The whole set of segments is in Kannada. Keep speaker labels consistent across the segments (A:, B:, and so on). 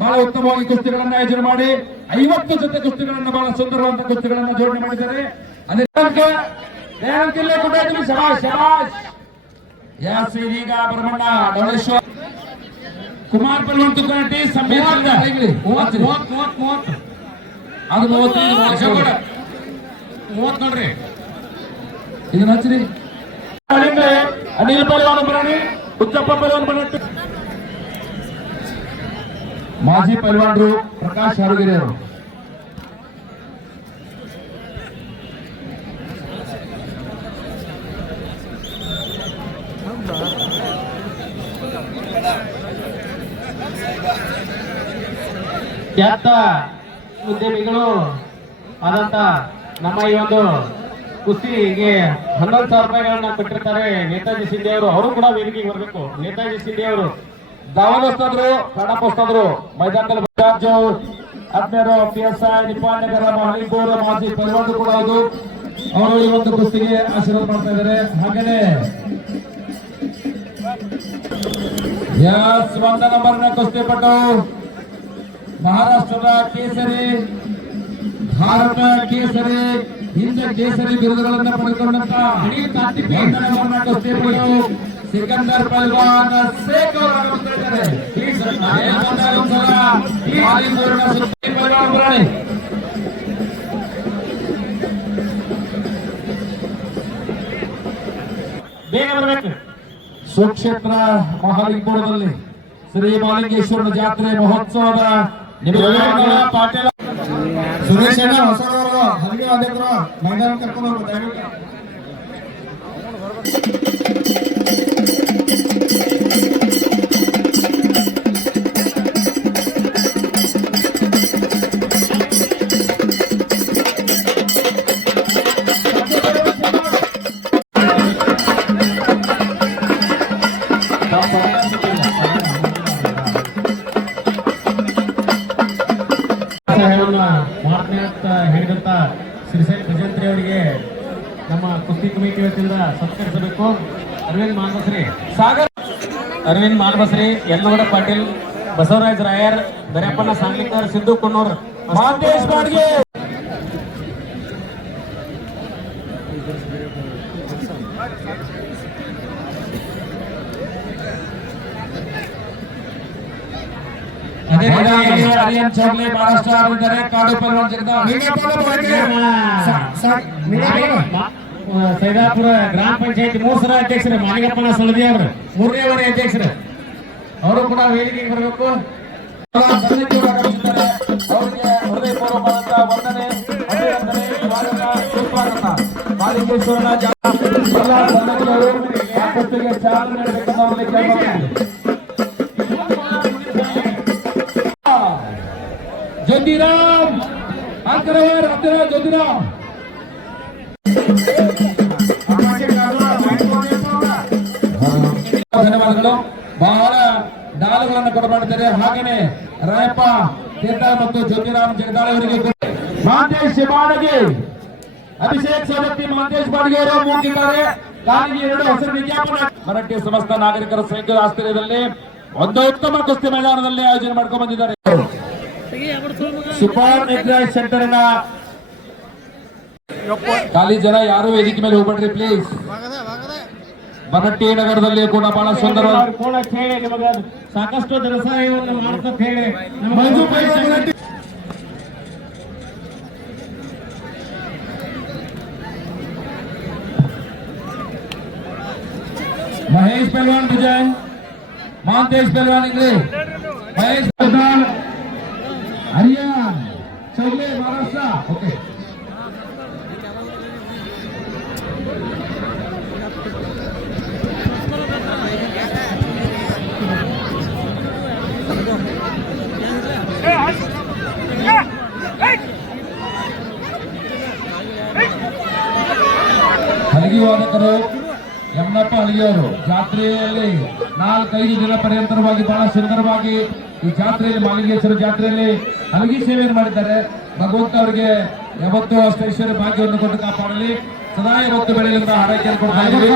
A: ಬಹಳ ಉತ್ತಮವಾಗಿ ಕುಸ್ತಿಗಳನ್ನ ಆಯೋಜನೆ ಮಾಡಿ ಐವತ್ತು ಜೊತೆ ಕುಸ್ತಿಗಳನ್ನ ಬಹಳ ಸುಂದರವಾದ ಕುಸ್ತಿಗಳನ್ನ ಜೋಡಣೆ ಮಾಡಿದ್ದಾರೆ. ಇದೀಗ ಬ್ರಹ್ಮಣ್ಣ ಡವಳೇಶ್ವರ ಕುಮಾರ್ ಪಲ್ವನ್ ಕರಟಿ ಅದು ಮೂವತ್ತೈದು ನೋಡ್ರಿ. ಇದನ್ನ ಹಚ್ಚಿರಿ. ಅಲ್ಲಿಂದ ಅನಿಲ್ ಪಲ್ವಾನ್ ಬರಣಿ ಉಚ್ಚಪ್ಪ ಪಲ್ವಾನ್ ಬರಟ್ಟು ಮಾಜಿ ಪಲ್ವಾನರು ಪ್ರಕಾಶ್ ಹಾರುಗೆರೆ ಅವರು
B: ಖ್ಯಾತ ಉದ್ಯಮಿಗಳು ಆದಂತ ನಮ್ಮ ಈ ಒಂದು ಕುಸ್ತಿಗೆ ಹನ್ನೊಂದು ಸಾವಿರ ರೂಪಾಯಿಗಳನ್ನ ಕೊಟ್ಟಿರ್ತಾರೆ ನೇತಾಜಿ ಸಿಂಧೆ ಅವರು ಅವರು ಕೂಡ ವೇದಿಕೆಗೆ ಬರಬೇಕು. ನೇತಾಜಿ ಸಿಂಧೆ ಅವರು
A: ದಾವನಸ್ತದ್ರು ಕಣಪಸ್ತಂದ್ರು ಮೈದಾನದಲ್ಲಿ ಬಜಾಜ್ ಆತ್ಮೀಯರು ಪಿ ಎಸ್ ಐ ನಿಪಾನಗರ ಮಹಲಿಪುರ ಮಾಜಿ ಪಲ್ವಾನರು ಕೂಡ ಹೌದು. ಅವರು ಈ ಒಂದು ಕುಸ್ತಿಗೆ ಆಶೀರ್ವಾದ ಮಾಡ್ತಾ ಇದ್ದಾರೆ. ಹಾಗೇನೆ ಯಸ್ ಒಂದ ನಂಬರ್ನ ಕುಸ್ತಿ ಪಟ್ಟು ಮಹಾರಾಷ್ಟ್ರದ ಕೇಸರಿ ಭಾರತ ಕೇಸರಿ ಹಿಂದೆ ಕೇಸರಿ ಬಿರುದುಗಳನ್ನು ಪಡೆದುಕೊಂಡಂತ ಕುಸ್ತಿ ನಂಬರ್ನ ಕುಸ್ತಿ ಪಟ್ಟು ಸಿಕಂದರ್ ಪಲ್ವಾನ್ ಶೇಖ್ ಅವರು ಆಗಮಿಸ್ತಾ ಇದ್ದಾರೆ ಮೇಲ್ಬಂದಾಗ ಒಂದ್ಸಲ ಈ ಆಲಿಂಗೂರಿನ ಸುತ್ತಿ ಪಲ್ವಾನ್ ಬರಾಣಿ
B: ಬೇಗ ಬರಬೇಕು
A: ಸುಕ್ಷೇತ್ರ ಮಹಾಲಿಂಗಪುರದಲ್ಲಿ ಶ್ರೀ ಮಹಾಲಿಂಗೇಶ್ವರನ ಜಾತ್ರೆ ಮಹೋತ್ಸವದ ನಿಮಿತ್ತ ಪಾಟೀಲ
C: ಸುರೇಶ್ ಅಣ್ಣ ಹೊಸದವರು ಹಲ್ಗೆ ಅಧ್ಯಕ್ಷರು ಮೈದಾನ ಕರ್ಕೊಂಡು ಹೋಗ್ಬೇಕು
B: ಮಾಡ್ತೀನಿ ಅಂತ ಹೇಳಿದಂತ ಶ್ರೀಶೈಲ್ ಭಜಂತ್ರಿ ಅವರಿಗೆ ನಮ್ಮ ಕುಸ್ತಿ ಕಮಿಟಿ ವತಿಯಿಂದ ಸತ್ಕರಿಸಬೇಕು. ಅರವಿಂದ್ ಮಾನಬಸ್ರಿ
A: ಸಾಗರ್.
B: ಅರವಿಂದ್ ಮಾನಬಸ್ರಿ ಯಲ್ಲಗೌಡ ಪಾಟೀಲ್, ಬಸವರಾಜ್ ರಾಯರ್ ದರ್ಯಪ್ಪನ ಸಾಂಗ್ಲಿಕರ್ ಸಿದ್ದು ಕುನ್ನೂರ್
A: ಮಹಂತೇಶ್ ಬಾಡ್ಗೆ ಅದೇ ವಿಧಾನದಲ್ಲಿ ಅರಿಯನ್ ಚೌಗ್ಲೆ ಬಹಳಷ್ಟು ಆಗಿದ್ದಾರೆ ಕಾಡು
B: ಸೈದಾಪುರ ಗ್ರಾಮ ಪಂಚಾಯತ್ ಮೂಸರ ಅಧ್ಯಕ್ಷರು ಮಾಲಿಗಪ್ಪನ ಸಲದಿ ಅವರು ಮೂರನೇ ಅವರ ಅಧ್ಯಕ್ಷರು ಅವರು ಕೂಡ ವೇದಿಕೆಗೆ ಬರಬೇಕು
A: ಅವರಿಗೆ ಹೃದಯಪೂರ್ವಕವಾದಂತಹ ವಂದನೆ ಅಭಿನಂದನೆ ಸ್ವಾಗತ ಸುಸ್ವಾಗತ ಜ್ಯೋತಿರಾಮ್. ಅಂಕರವರ್ ಹತ್ತಿರ ಜ್ಯೋತಿರಾಮ್. ಧನ್ಯವಾದಗಳು. ಬಹಳ ಡಾಲುಗಳನ್ನು ಕೊಡಬಾಡುತ್ತಾರೆ ಹಾಗೇನೆ ರಾಯಪ್ಪ, ತೀರ್ಥ ಮತ್ತು ಜ್ಯೋತಿರಾಮ್ ಜಗದಾಳ್ ಅವರಿಗೆ ಮಹಂತೇಶ್ ಬಾಡಗಿ ಅಭಿಷೇಕ್ ಸವತ್ತಿ ಮಹಂತೇಶ್ ಬಾಡಿಗೆ ಅವರು ಮೂಗಿದ್ದಾರೆ ಎರಡು ಹೆಸರು ವಿಜ್ಞಾಪನೆ. ಮರಾಠಿ ಸಮಸ್ತ ನಾಗರಿಕರ ಸಂಯುಕ್ತ ಆಶ್ರಯದಲ್ಲಿ ಒಂದು ಉತ್ತಮ ಕುಸ್ತಿ ಮೈದಾನದಲ್ಲಿ ಆಯೋಜನೆ ಮಾಡ್ಕೊಂಡು ಬಂದಿದ್ದಾರೆ. ಸೂಪರ್ ಎಕ್ಸೈಸ್ ಸೆಂಟರ್ ನ ಖಾಲಿ ಜನ ಯಾರು ವೇದಿಕೆ ಮೇಲೆ ಹೋಗ್ಬೇಡ್ರಿ ಪ್ಲೀಸ್ ಬನಟ್ಟಿ ನಗರದಲ್ಲಿ ಕೂಡ ಬಹಳ ಸುಂದರವಾದ
B: ಅವ್ರು ಕೂಡ ಹೇಳಿ ನಿಮಗೆ ಸಾಕಷ್ಟು ಜನಸಹಾಯವನ್ನು ಮಾಡ್ತಾ ಹೇಳಿ ನಮಗೆ
A: महेश पहलवान विजय महांतेश पहलवान इंग्लिश महेश ಹರಿಯಾಣ. ಚೌಲೆ, ಮಹಾರಾಷ್ಟ್ರ. ಓಕೆ ಹಲಗಿ ವಾದಕರು ಯಮನಪ್ಪ ಹಲಗಿಯವರು ಜಾತ್ರೆಯಲ್ಲಿ ನಾಲ್ಕೈದು ದಿನ ಪರ್ಯಂತರವಾಗಿ ಬಹಳ ಸುಂದರವಾಗಿ ಈ ಜಾತ್ರೆಯಲ್ಲಿ ಮಾಲಿಂಗೇಶ್ವರ ಜಾತ್ರೆಯಲ್ಲಿ ಹಲಗಿ ಸೇವೆಯನ್ನು ಮಾಡಿದ್ದಾರೆ. ಭಗವಂತ ಅವರಿಗೆ ಯಾವತ್ತು ಅಷ್ಟು ಐಶ್ವರ್ಯ ಭಾಗ್ಯವನ್ನು ಕೊಟ್ಟು ಕಾಪಾಡಲಿ. ಸದಾ ಯಾವತ್ತು ಬೆಳೆಯಲಿಂದ ಆರೈಕೆಯನ್ನು ಕೊಡ್ತಾ ಇದ್ದೀವಿ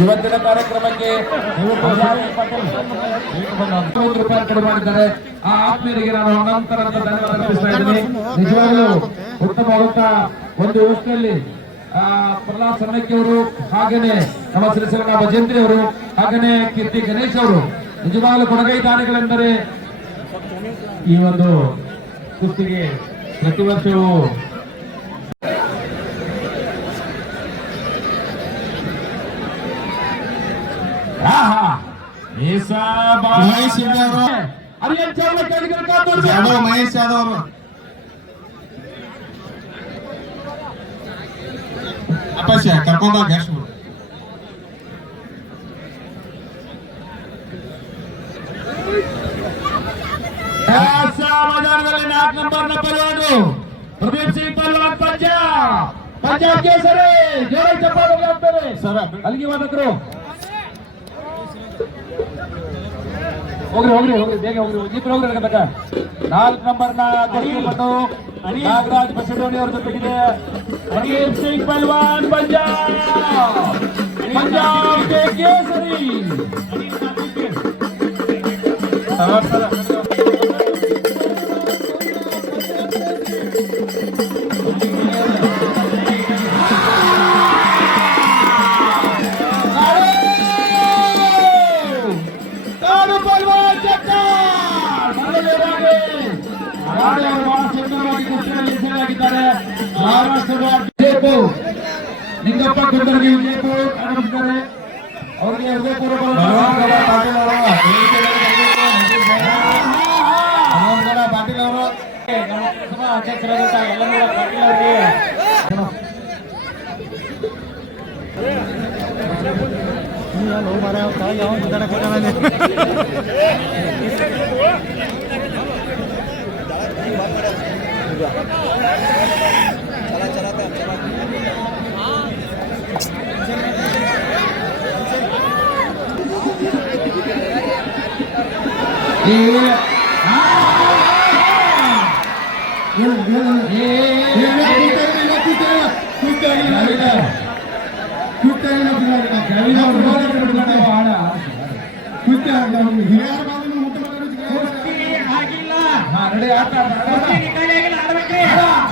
A: ಇವತ್ತಿನ ಕಾರ್ಯಕ್ರಮಕ್ಕೆ ಒಂದು ರೂಪಾಯಿ ಕೊಡು ಮಾಡಿದ್ದಾರೆ. ಆ ಆತ್ಮೀಯರಿಗೆ ನಾನು ಅನಂತರ ಧನ್ಯವಾದ ಅರ್ಪಿಸ್ತಾ ಇದ್ದೀನಿ. ನಿಜವಾಗಲೂ ಉತ್ತಮವಾದಂತ ಒಂದು ವ್ಯವಸ್ಥೆಯಲ್ಲಿ ಪ್ರಹ್ಲಾದ್ ಸಣ್ಣಕ್ಕಿ ಅವರು ಹಾಗೇನೆ ನಮ್ಮ ಶ್ರೀಶೈಲ ಭಜಂತ್ರಿ ಅವರು ಹಾಗೇನೆ ಕೀರ್ತಿ ಗಣೇಶ್ ಅವರು ನಿಜವಾಗಲೂ ಕೊಡಗೈ ದಾನಿಗಳೆಂದರೆ
B: ಈ ಒಂದು ಕುಸ್ತಿಗೆ ಪ್ರತಿ ವರ್ಷವೂ
C: ಮಹೇಶ್. ಯಾದವ್ ಮಹೇಶ್ ಯಾದವ್ ಅವರು. ಅಪ್ಪಶ್ಯ ಕರ್ಕೊಂಡ
A: ಗ್ಯಾಸ್ ಮೈದಾನದಲ್ಲಿ ನಾಲ್ಕು ನಂಬರ್ ಪಲ್ವಾನು ಪ್ರದೀಪ್ ಸಿಂಗ್ ಪಲ್ವಾನ್ ಪಂಜಾಬ್ ಪಂಜಾಬ್ ಕೇಸರಿ. ಜೋರ ಚಪ್ಪಾಳೆ ಆಗ್ತಾರೆ
C: ಸರ್.
A: ಅಲ್ಲಿಗೆ ವಾದಕರು. ಹೋಗ್ರಿ ಹೋಗ್ರಿ ಹೋಗ್ರಿ. ಬೇಗ ಹೋಗ್ರಿ. ಇಬ್ರು ಹೋಗ್ರಿ ನಾಲ್ಕು ಕೊಟ್ಟು ನಾಗರಾಜ್ ಬಸಡೋಣಿ ಅವ್ರ ಜೊತೆಗಿದೆ. ಪ್ರದೀಪ್ ಸಿಂಗ್ ಪಲ್ವಾನ್ ಪಂಜಾಬ್ ಪಂಜಾಬ್ ಕೆ ಕೇಸರಿ ಮಹಾರಾಷ್ಟ್ರದ ವಿಜಯಪುರ್ ನಿಂಗಪ್ಪ ಕುಂದರ್ಗಿ ವಿಜಯಪುರ್ ಆಗಮಿಸಿದ್ದಾರೆ ಅವರಿಗೆ ಹೃದಯಪೂರ್ವಕ
C: ಪಾಟೀಲ್ ಅವರು ಹನುಮಂತಗೌಡ ಪಾಟೀಲ್ ಅವರು
B: ನಮ್ಮ ಪುರಸಭಾ ಅಧ್ಯಕ್ಷರಾದಂತಹ ಯಲ್ಲಮೂಡ ಪಾಟೀಲ್ ಅವರಿಗೆ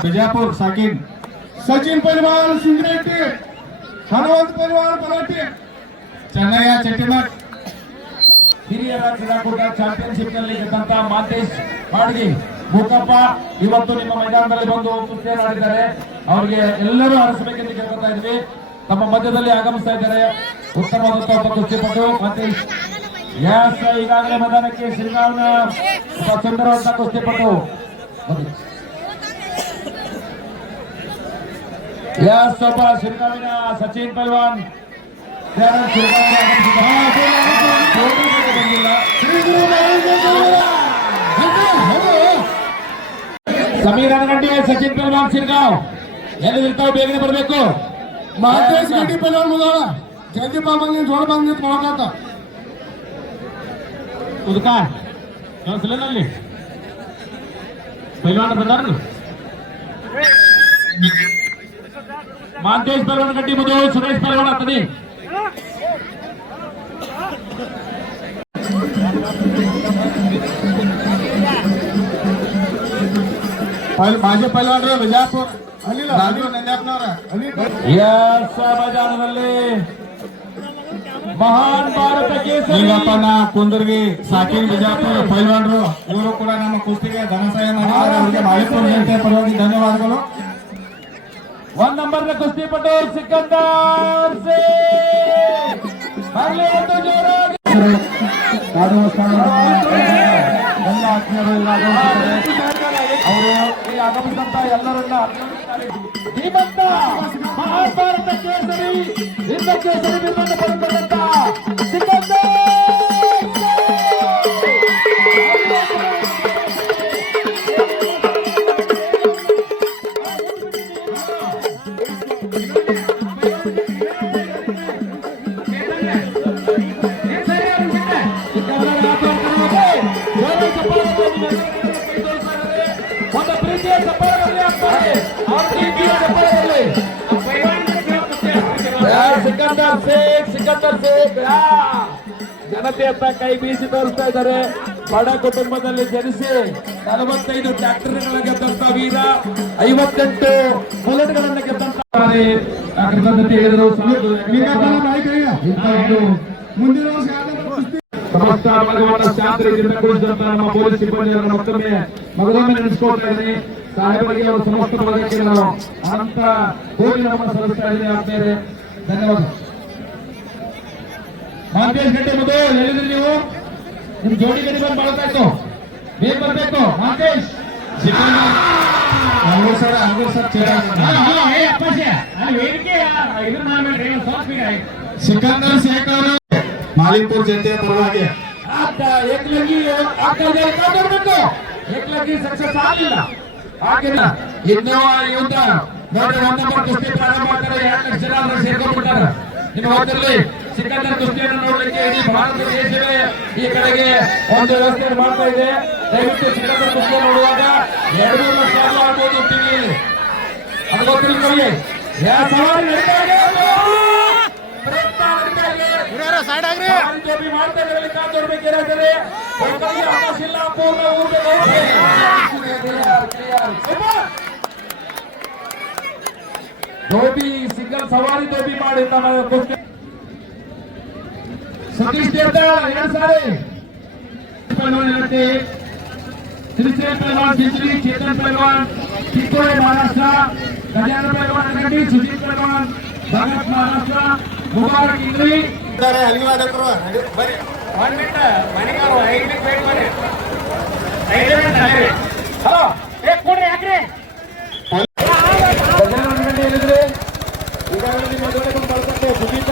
C: ಬಿಜಾಪುರ್ ಸಾಕಿನ್. ಸಚಿನ್ ಪೈಲ್ವಾನ್ ಸಿಂಗ್ರೆಡ್ಡಿ ಹನುಮಂತ್ ಪೈಲ್ವಾನ್ ಪಲಾಟಿ ಚೆನ್ನಯ್ಯ ಚೆಟ್ಟಿಮಠ್.
A: ಹಿರಿಯರ ಕ್ರೀಡಾಕೂಟ ಚಾಂಪಿಯನ್ಶಿಪ್ನಲ್ಲಿ ಗೆದ್ದಂತ ಮಾತೇಶ್ ಬಾಡ್ಗಿ ಭೂಕಪ್ಪ ಇವತ್ತು ನಿಮ್ಮ ಮೈದಾನದಲ್ಲಿ ಬಂದು ಕುಸ್ತಿಯನ್ನು ಆಡಿದ್ದಾರೆ. ಅವರಿಗೆ ಎಲ್ಲರೂ ಹರಿಸಬೇಕೆಂದು ಕೇಳ್ಕೊತಾ ಇದ್ವಿ. ತಮ್ಮ ಮಧ್ಯದಲ್ಲಿ ಆಗಮಿಸ್ತಾ ಇದ್ದಾರೆ. ಉತ್ತಮವಾದಂತಹ ಒಬ್ಬ ಕುಸ್ತಿಪಟು ಮಾತೇಶ್. ಯಾಸ್ ಈಗಾಗಲೇ ಮೈದಾನಕ್ಕೆ ಶ್ರೀರಾಮ್ನ ಸುಂದರವಾದ ಕುಸ್ತಿಪಟು. ಯಾಸ್ ಒಬ್ಬ ಶ್ರೀರಾಮಿನ ಸಚಿನ್ ಪಲ್ವಾನ್ ಯಾರು ಶ್ರೀರಾಮ್ ಆಗಮಿಸಿದ್ದಾರೆ. ಬಂದಿಲ್ಲ ಸಮೀರ್ ಅನಗಂಡಿ ಸಚಿನ್ ಪಲ್ವಾನ್ ಸಿರ್ಗಾವ್. ಎಲ್ಲಿ ಇರ್ತಾವ ಬೇಗನೆ ಬರಬೇಕು?
C: ಮಹೇಶ್ ರೆಡ್ಡಿ ಪೈಲ್ವಾನ್ ಮುದಾಳ ಜಲ್ದಿ ಬಾ ಬಂದ್ ಜೋಳ ಬಂದ್ ನಿಂತ್ ಮಾಡಕತ್ತ
B: ಉದಕ ಅಲ್ಲಿ? ಪೈಲ್ವಾನ ಬಂದಾರ
A: ಮಾಂತೇಶ್ ಪಲ್ವಾನ್ ಗಡ್ಡಿ ಮುದು ಸುರೇಶ್ ಪಲ್ವಾನ್
C: ಪೈಲ್ ಮಾಜಿ ಪೈಲ್ವಾನ್ರು
A: ವಿಜಾಪುರ್ ಮೈದಾನದಲ್ಲಿ ಮಹಾನ್ ಭಾರತ ಕೇಸರಿ.
C: ಕುಂದರ್ಗಿ ಸಾಕಿನ್ ಬಿಜಾಪುರ ಪೈಲ್ವಾನ್ರು ಇವರು ಕೂಡ ನಮ್ಮ ಕುಸ್ತಿಗೆ ಧನ ಸಹಾಯ ಮಾಡಿದ್ದಾರೆ. ಅವರಿಗೆ ಮಾಹಿತಿ ಹೇಳ್ತಾ ಪರವಾಗಿ ಧನ್ಯವಾದಗಳು.
A: ಒಂದ್ ನಂಬರ್ನ ಕುಸ್ತಿ ಪಟು ಸಿಕಂದರ್ ಆಗಮಿಸಿದ್ದಾರೆ. ಅವರು ಇಲ್ಲಿ ಆಗಮಿಸಿದಂತ ಎಲ್ಲರನ್ನ ಶ್ರೀಮಂತ ಮಹಾಭಾರತ ಕೇಸರಿ ಇಂದ ಕೇಸರಿ ಬಿರುದನ್ನು ಪಡೆದಂತ ಚಂದ್ರಶೇಖರ ಜನತೆಯತ್ತ ಕೈ ಬೀಸಿ ತೋರಿಸ್ತಾ ಇದ್ದಾರೆ. ಬಡ ಕುಟುಂಬದಲ್ಲಿ ಜನಿಸಿ ನಲವತ್ತೈದು ಟ್ರ್ಯಾಕ್ಟರ್ಗಳ ಗೆದ್ದಂತ ವೀರ ಐವತ್ತೆಂಟು ಬುಲೆಟ್ಗಳನ್ನು ಕೃತಜ್ಞತೆ ಹೇಳಿದರು
C: ಮುಂದಿನ ವರ್ಷ
A: ಸಮಸ್ತ ನಮ್ಮ ಪೊಲೀಸ್ ಸಿಬ್ಬಂದಿಯನ್ನು ಮತ್ತೊಮ್ಮೆ ಮಗದೊಮ್ಮೆ ನೆನೆಸ್ಕೊಳ್ತಾ ಇದ್ದೀನಿ. ಸಾಹೇಬರಿಗೆ ಅವರ ಸಮಸ್ತ ವರ್ಗಕ್ಕೆ ಅನಂತ ಕೋರಿ ನಮ್ಮ ಸಲ್ಲಿಸ್ತಾ ಇದ್ದೀನಿ ಧನ್ಯವಾದ. ಮಹಂತೇಶ್ ಗಂಟೆ ಮೊದಲು ಹೇಳಿದ್ರಿ ನೀವು? ನಿಮ್ ಜೋಡಿ ಗಡಿ ಬಂದು ಬಳಸ್ತಾಯ್ತು ಬೇಗ ಬರ್ಬೇಕು? ಮಹಂತೇಶ್
C: ಅಂಗೂರ್ ಸರ್ ಅಂಗೂರ್ ಸರ್ ಸಿಕಂದರ್ ಶೇಖರ್ ಮಾಲಿಕ್ಪುರ್ ಜನತೆಯ ಪರವಾಗಿ
A: ಏಕಲಗಿ ಏಕಲಂಗಿ ಸಕ್ಸಸ್ ಆಗಲಿಲ್ಲ. ಆಗಿಲ್ಲ ಇನ್ನು ನೋಡ್ರಿ ನಂಬರ್ ಕುಸ್ತಿ ಪ್ರಾರಂಭ ಮಾಡ್ತಾರೆ ಎರಡು ಲಕ್ಷ ಜನ ಸೇರ್ಕೊಂಡ್ಬಿಟ್ಟಾರ. ನಿಮ್ಮ ಹೊತ್ತಲ್ಲಿ ಸಿಕಂದರ್ ಕುಸ್ತಿಯನ್ನು ನೋಡಲಿಕ್ಕೆ ಇಡೀ ಭಾರತ ದೇಶವೇ ಈ ಕಡೆಗೆ ಒಂದು ವ್ಯವಸ್ಥೆ ಮಾಡ್ತಾ ಇದೆ. ದಯವಿಟ್ಟು ಸಿಕಂದರ್ ಕುಸ್ತಿ ನೋಡುವಾಗ ಎರಡು ಆದ್ರೂ ಆಗ್ಬೋದು ಟಿವಿ. ಅದು ಊಟಕ್ಕೆ ಧೋಬಿ ಸಿಂಗಲ್ ಸವಾರಿ ಧೋಬಿ ಮಾಡಿ ನಮ್ಮ ಕುಸ್ತಿ ಸತೀಶ್ ದೇವತ ಎರಡು ಸಾರಿ ಪಲ್ವಾನ್ श्रीसेन पहलवान खिचड़ी चेतन पहलवान चित्तोड़े महाराष्ट्र गजानन पहलवान अगडी सुजीत पहलवान भगत महाराष्ट्र मुबारक इंग्री
C: ಇದ್ದಾರೆ ಅಲಿವಾದಕರು ಬರೀ
A: ಹಲೋ ಗಜಾನನ ಗಂಟೆ ಹೇಳಿದ್ರೆ ಈಗಾಗಲೇ ನಿಮ್ಮ ಎದುರುಗಡೆ ಬಂದು ಬರ್ತಕ್ಕಂಥ ಸುಜೀತ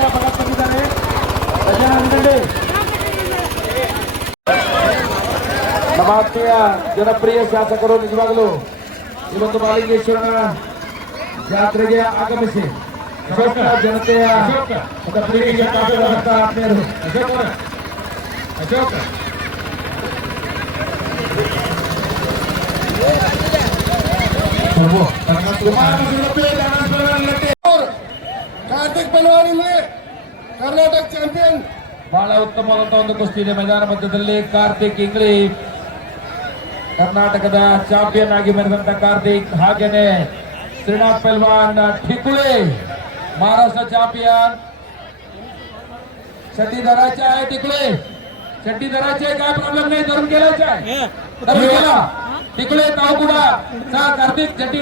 A: ನಮ್ಮ ಆತ್ಮೀಯ ಜನಪ್ರಿಯ ಶಾಸಕರು ನಿಜವಾಗಲೂ ಇವತ್ತು ಮಾಲಿಂಗೇಶ್ವರನ ಜಾತ್ರೆಗೆ ಆಗಮಿಸಿ. ಜನತೆಯ ಆತ್ಮೀಯರು. ಅಶೋಕ.
C: ಕಾರ್ತಿಕ್ ಪಲ್ವಾನ್ ಇಲ್ಲಿ ಕರ್ನಾಟಕ ಚಾಂಪಿಯನ್.
A: ಬಹಳ ಉತ್ತಮವಾದಂತಹ ಒಂದು ಕುಸ್ತಿ ಇದೆ ಮೈದಾನ ಮಧ್ಯದಲ್ಲಿ ಕಾರ್ತಿಕ್ ಇಂಗ್ಲಿ ಕರ್ನಾಟಕದ ಚಾಂಪಿಯನ್ ಆಗಿ ಮೆರೆದಂತ ಕಾರ್ತಿಕ್ ಹಾಗೇನೆ ಶ್ರೀನಾಥ್ ಪಹಲ್ವಾನ್ ठिकुळे महाराष्ट्र ಚಾಂಪಿಯನ್ चड्डी धरायची आहे टिकळे चड्डी धरायची आहे काय प्रॉब्लेम नाही धरून गेलायचं आहे धरून गेला टिकळे तावकुडा चा कार्तिक चड्डी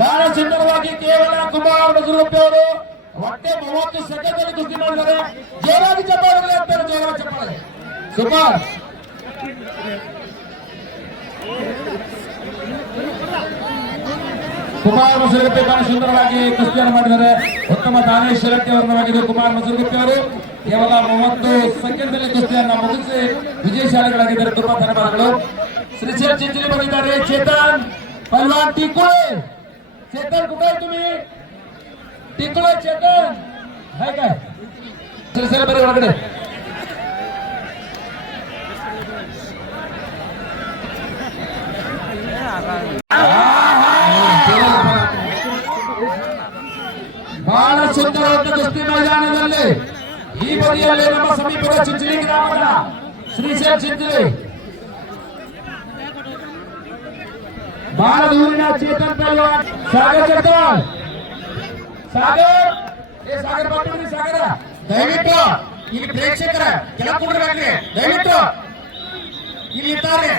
A: ಬಹಳ ಸುಂದರವಾಗಿ ಕೇವಲ ಕುಮಾರ್ ಮಜುರಪ್ಪಿ ಅವರು ಹೊಟ್ಟೆ ಮೂವತ್ತು ಸೆಕೆಂಡ್ ಅಲ್ಲಿ ಕುಸ್ತಿ ಮಾಡಿದ್ದಾರೆ ಜೋರಾಗಿ ಚಪ್ಪಾಳೆ ಅಂತಾರೆ ಜೋರಾಗಿ ಚಪ್ಪಾಳೆ ಸುಮಾರ್ ಕುಮಾರ್ ಮಸೂರಗತ್ತಿ ಬಹಳ ಸುಂದರವಾಗಿ ಕುಸ್ತಿಯನ್ನು ಮಾಡಿದ್ದಾರೆ ಉತ್ತಮ ದಾನೇಶ್ ಶೆಟ್ಟಿ ಅವರವಾಗಿದ್ದು ಕುಮಾರ್ ಮಸೂರಗತ್ತಿ ಅವರು ಕೇವಲ ಮೂವತ್ತು ಸೆಕೆಂಡ್ನಲ್ಲಿ ಕುಸ್ತಿಯನ್ನ ಮುಗಿಸಿ ವಿಜಯಶಾಲಿಗಳಾಗಿದ್ದಾರೆ ತುಂಬಾ ಧನ್ಯವಾದಗಳು ಶ್ರೀಶೈಲ್ ಚಿಂಚಲಿ ಬಂದಿದ್ದಾರೆ ಚೇತನ್ ಪಲ್ವಾನ್ ಟಿಕುಳೆ चेतन कुठे आहे तुम्ही टिकलो चेतन आहे काय श्रीशैल बरे ಒಳಗಡೆ ಬಹಳ ಸುಂದರವಾದ ಕುಸ್ತಿ ಮೈದಾನದಲ್ಲಿ ಈ ಬದಿಯಲ್ಲಿ ನಮ್ಮ ಸಮೀಪದ ಚಿಂಚಲಿ ಗ್ರಾಮದ ಶ್ರೀಶೈಲ್ ಚಿಂಚಲಿ ಬಹಳ ದೂರಿನ ಚೇತನ್ ಪಹಲ್ವಾನ್ ಸಾಗರ್ ಜಗದಾಳ್ ಸಾಗರ್ ಏ ಸಾಗರ್ ಬರ್ತೀವಿ ಸಾಗರ
C: ದಯವಿಟ್ಟು ಇಲ್ಲಿ ಪ್ರೇಕ್ಷಕರ ಕೆಲ ಕುಂಡ್ರಾಗ್ಲಿ ದಯವಿಟ್ಟು ಇಲ್ಲಿ ಇದ್ದಾರೆ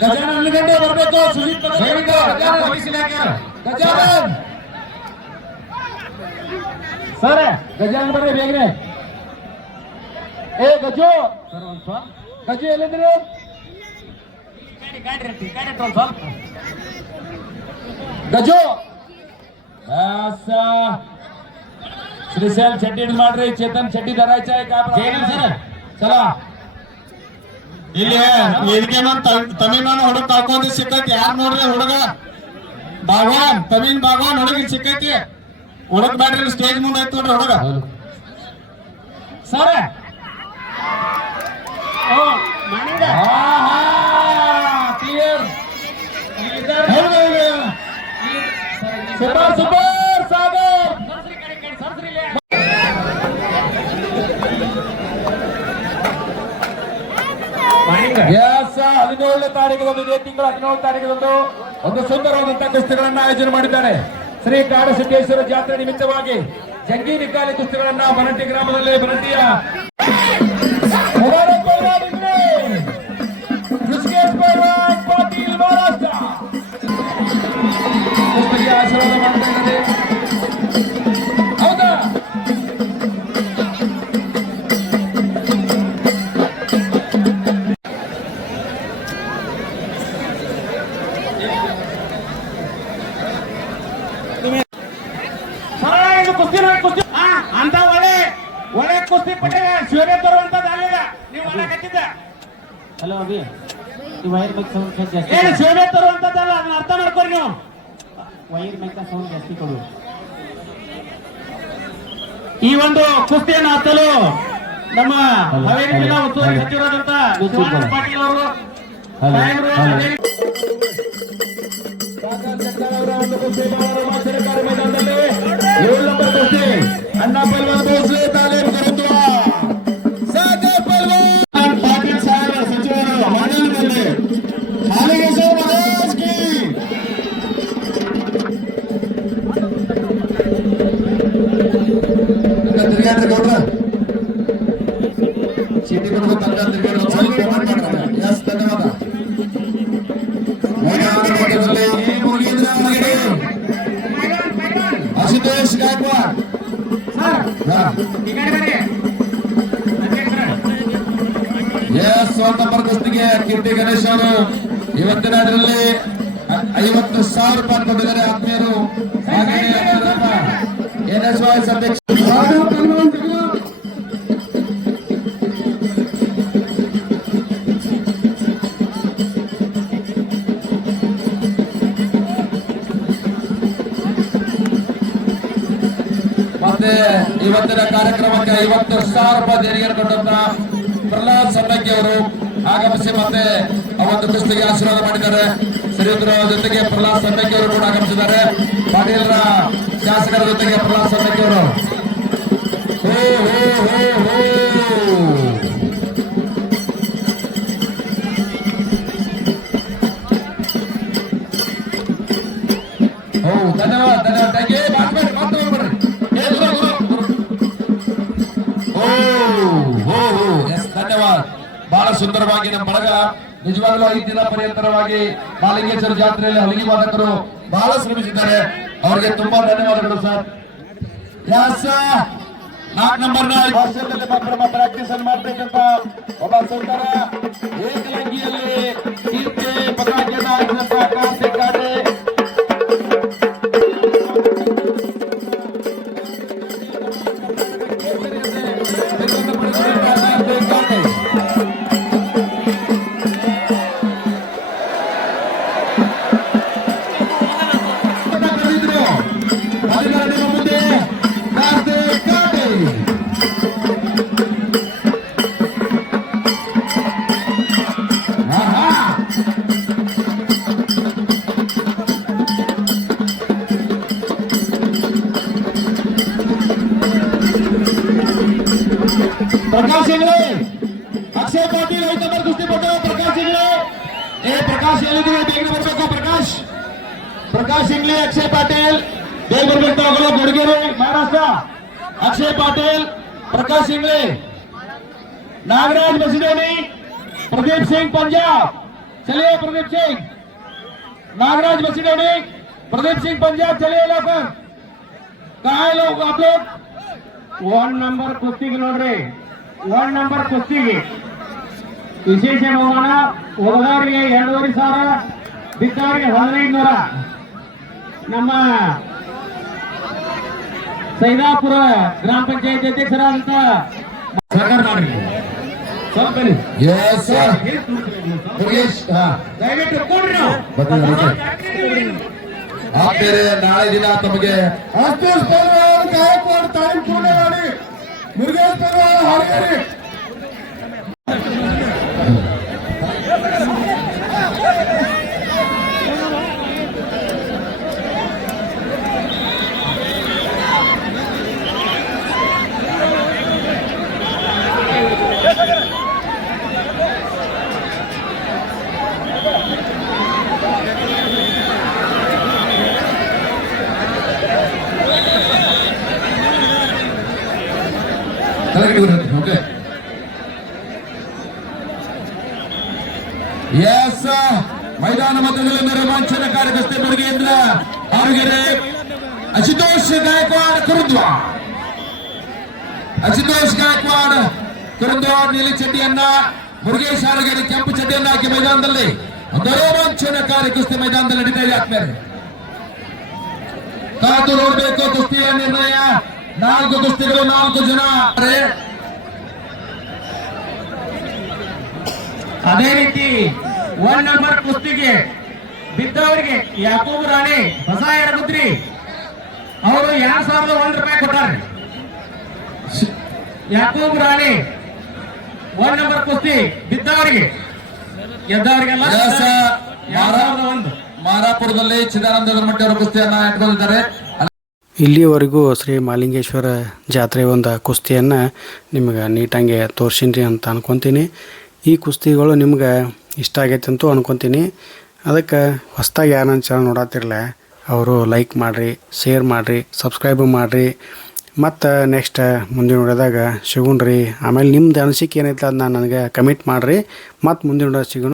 A: ಗಜಾನನ್ ಗಂಟೆ ಬರ್ಬೇಕು ಸುಜಿತ್ ಭಗತ್
C: ದಯವಿಟ್ಟು
A: ಗಜಾನನ್.
C: ಪೊಲೀಸ್ ಇಲಾಖೆ
A: ಗಜಾನನ್ ಸರ್ ಗಜಾನನ್ ಬರ್ರಿ ಬೇಗನೆ ಏ ಗಜು ಗಜು ಎಲ್ಲಿದ್ರಿ ಗಜು ಅಸ श्रीशैल छड्डी ಮಾಡ್ರಿ ಚೇತನ್ छड्डी धरायचं आहे का
B: ಜಯರಾಮ್ ಸರ್.
A: चला
C: ಇಲ್ಲಿ ಮೇಲೆ ತಮಿಳ್ನಾಡು ಹುಡುಗ ಕಳ್ಕೊಂಡ್ ಸಿಕ್ಕೈತಿ. ಯಾರು ನೋಡ್ರಿ ಹುಡುಗ? ಭಾಗವಾನ್ ತಮಿಳ್ ಭಾಗವಾನ್ ಹುಡುಗ ಸಿಕ್ಕೈತಿ. ಹುಡುಗ ಬ್ಯಾಟ್ರಿ ಸ್ಟೇಜ್ ಮುಂದೆ ಐತಿ ನೋಡ್ರಿ ಹುಡುಗ.
A: Sir? Super super
B: Sagar
A: timing ಹದಿನೇಳನೇ ತಾರೀಕಿದಂದು ಇದೇ ತಿಂಗಳ ಹದಿನೇಳು ಒಂದು ಸುಂದರವಾದಂತಹ ಕುಸ್ತಿಗಳನ್ನ ಆಯೋಜನೆ ಮಾಡಿದ್ದಾರೆ. ಶ್ರೀ ಕಾಡಸಿದ್ದೇಶ್ವರ ಜಾತ್ರೆ ನಿಮಿತ್ತವಾಗಿ ಜಂಗಿ ನಿಕಾಲಿ ಕುಸ್ತಿಗಳನ್ನ ಬರಂಟಿ ಗ್ರಾಮದಲ್ಲಿ ಪೈಲ್ವಾನ್ ಪಾಟೀಲ್ ಮಹಾರಾಷ್ಟ್ರ.
B: ಹಾವೇರಿ ಜಿಲ್ಲಾ ಉಸ್ತುವಾರಿ ಸಚಿವರಾದಂತ ಶಿವಾನಂದ ಪಾಟೀಲ್ ಅವರು ಸಾಹೇಬ್ರು, ಅದೇ
A: ಅವರ ಒಂದು ಕುಸ್ತಿ ಬಹಳ ಮೈದಾನದಲ್ಲಿ ಏಳು ನಂಬರ್ ಕುಸ್ತಿ ಅಣ್ಣ ಪಲ್ವಾನ್ ಭೋಸ್ಲೆ
C: ಎಸ್
A: ಪ್ರಶಸ್ತಿಗೆ ಕೀರ್ತಿ ಗಣೇಶ್ ಅವರು ಇವತ್ತಿನ ಅದರಲ್ಲಿ ಐವತ್ತು ಸಾವಿರ ರೂಪಾಯಿ ಕೊಟ್ಟಿದ್ದಾರೆ ಆತ್ಮೀಯರು. ಎನ್ ಅಧ್ಯಕ್ಷ ಮತ್ತೆ ಇವತ್ತಿನ ಕಾರ್ಯಕ್ರಮಕ್ಕೆ ಐವತ್ತು ಸಾವಿರ ರೂಪಾಯಿ ದೇಣಿಗೆ ಕೊಟ್ಟಂತ ಪ್ರಹ್ಲಾದ್ ಸನ್ನಕ್ಕೆ ಅವರು ಆಗಮಿಸಿ ಮತ್ತೆ ಆ ಆಶೀರ್ವಾದ ಮಾಡಿದ್ದಾರೆ. ಶ್ರೀಯುತರ ಜೊತೆಗೆ ಪ್ರಹ್ಲಾದ್ ಸನ್ನಕ್ಕೆ ಅವರು ಕೂಡ ಆಗಮಿಸಿದ್ದಾರೆ. ಪಾಟೀಲ್ರ ಶಾಸಕರ ಜೊತೆಗೆ ಪ್ರಹ್ಲಾದ್ ಸನ್ನಕ್ಕೆ ಅವರು. ಹೋ ಸುಂದರವಾಗಿ ನಮ್ಮ ಬಳಗ ನಿಜವಾಗ್ಲೂ ಐದು ದಿನ ಪರ್ಯಂತರವಾಗಿ ಮಾಲಿಂಗೇಶ್ವರ ಜಾತ್ರೆಯಲ್ಲಿ ಹಲಗಿ ವಾದಕರು ಬಹಳ ಶ್ರಮಿಸಿದ್ದಾರೆ. ಅವರಿಗೆ ತುಂಬಾ ಧನ್ಯವಾದಗಳು ಸರ್. ಯಾಸ ನಾಲ್ಕು ಮಾಡ್ಬೇಕಂತ ಒಬ್ಬ ಸುಂದರ ಏಕಲಂಗಿಯಲ್ಲಿ ಕೀರ್ತಿ ಪತಾಕೆಯನ್ನು ಏ ಪ್ರಕಾಶ್ ಎಲ್ಲಿದ್ದೀವಿ ಬೇಗ ಬರ್ಬೇಕು ಪ್ರಕಾಶ್ ಪ್ರಕಾಶ್ ಹಿಂಗ್ಲಿ ಅಕ್ಷಯ್ ಪಾಟೀಲ್ ಬೇಗ ಬರ್ಬೇಕು ತಾವುಗಳು ಗುಡಿಗೆರೆ ಮಹಾರಾಷ್ಟ್ರ ಅಕ್ಷಯ್ ಪಾಟೀಲ್ ಪ್ರಕಾಶ್ ಹಿಂಗ್ಲಿ नागराज बसिडोनी प्रदीप सिंह पंजाब चलिए प्रदीप सिंह नागराज बसिडोनी प्रदीप सिंह पंजाब चलिए लोग कहा है लोग आप लोग
B: ಒನ್ ನಂಬರ್ ಕುಸ್ತಿಗೆ ನೋಡ್ರಿ ಒನ್ ನಂಬರ್ ಕುಸ್ತಿಗೆ ವಿಶೇಷ ಬಹುಮಾನ ಹೋದವರಿಗೆ ಎರಡೂವರೆ ಸಾವಿರ ಬಿದ್ದವರಿಗೆ ಹದಿನೈದು ನಮ್ಮ ಸೈದಾಪುರ ಗ್ರಾಮ ಪಂಚಾಯತ್ ಅಧ್ಯಕ್ಷರಾದಂತ ಸರ್ಕಾರ ಮಾಡ್ರಿ.
A: ನಾಳೆ ದಿನ ತಮಗೆ ಅಷ್ಟು ಪೂರ್ಣ ಮಾಡಿ ಮುರುಗೇಶ್ ಪಲ್ವಾನ್ ಹಾಡಿರಿ. ಓಕೆ ಎಸ್ ಮೈದಾನ ಮಧ್ಯದಲ್ಲಿ ರೋಮಾಂಚನಕಾರಿ ಕುಸ್ತಿ ಬೆಳಗ್ಗೆಯಿಂದ ಆರುಗೆರೆ ಅಶುತೋಷ್ ಗಾಯಕ್ವಾಡ್ ಕುರುದ್ವಾ ಅಶುತೋಷ್ ಗಾಯಕ್ವಾಡ್ ಕುರುದ್ವಾ ನೀಲಿ ಚಡ್ಡಿಯನ್ನ, ಮುರುಗೇಶ್ ಆರುಗೆರೆ ಕೆಂಪು ಚಡ್ಡಿಯನ್ನ ಹಾಕಿ ಮೈದಾನದಲ್ಲಿ ಒಂದು ರೋಮಾಂಚನಕಾರಿ ಕುಸ್ತಿ ಮೈದಾನದಲ್ಲಿ ನಡೀತಾ ಇದೆ. ಆದ್ಮೇಲೆ ಕಾದು ನೋಡಬೇಕು, ಕುಸ್ತಿಯ ನಿರ್ಣಯ. ನಾಲ್ಕು ಕುಸ್ತಿಗಳು ನಾಲ್ಕು ಜನ
B: ಅದೇ ರೀತಿ ಒನ್ ನಂಬರ್ ಕುಸ್ತಿಗೆ ಬಿದ್ದವರಿಗೆ ಯಾಕೂಬ್ ರಾಣಿ ಹೊಸ ಎರಗುದ್ರಿ ಅವರು ಎರಡ್ ಸಾವಿರದ ಒಂದ್ ರೂಪಾಯಿ ಕೊಟ್ಟಾರೆ ಯಾಕೂಬ್ ರಾಣಿ ಒನ್ ನಂಬರ್ ಕುಸ್ತಿ ಬಿದ್ದವರಿಗೆ. ಗೆದ್ದವರಿಗೆಲ್ಲ
A: ಎಸ್,
B: ಎರಡ್ ಸಾವಿರದ ಒಂದು.
A: ಮಾರಾಪುರದಲ್ಲಿ ಚಿದಾನಂದ ಮಟ್ಟಿ ಅವರ ಕುಸ್ತಿಯನ್ನ ಇಟ್ಕೊಂಡಿದ್ದಾರೆ
D: ಇಲ್ಲಿಯವರೆಗೂ ಶ್ರೀ ಮಾಲಿಂಗೇಶ್ವರ ಜಾತ್ರೆ ಒಂದು ಕುಸ್ತಿಯನ್ನು ನಿಮ್ಗೆ ನೀಟಾಗಿ ತೋರ್ಸಿನ್ರಿ ಅಂತ ಅನ್ಕೊತೀನಿ. ಈ ಕುಸ್ತಿಗಳು ನಿಮ್ಗೆ ಇಷ್ಟ ಆಗೈತೆ ಅಂತೂ ಅನ್ಕೊತೀನಿ. ಅದಕ್ಕೆ ಹೊಸ್ದಾಗಿ ಯಾರು ನನ್ನ ಚಾನಲ್ ನೋಡತ್ತಿರಲ್ಲ ಅವರು ಲೈಕ್ ಮಾಡಿರಿ ಶೇರ್ ಮಾಡಿರಿ ಸಬ್ಸ್ಕ್ರೈಬ್ ಮಾಡಿರಿ. ಮತ್ತು ನೆಕ್ಸ್ಟ್ ಮುಂದಿನ ನೋಡಿದಾಗ ಸಿಗುಣ್ರಿ. ಆಮೇಲೆ ನಿಮ್ದು ಅನಿಸಿಕೆ ಏನೈತೆ ಅದನ್ನ ನನಗೆ ಕಮೆಂಟ್ ಮಾಡಿರಿ. ಮತ್ತು ಮುಂದಿನ ನೋಡೋದು ಸಿಗೋಣ.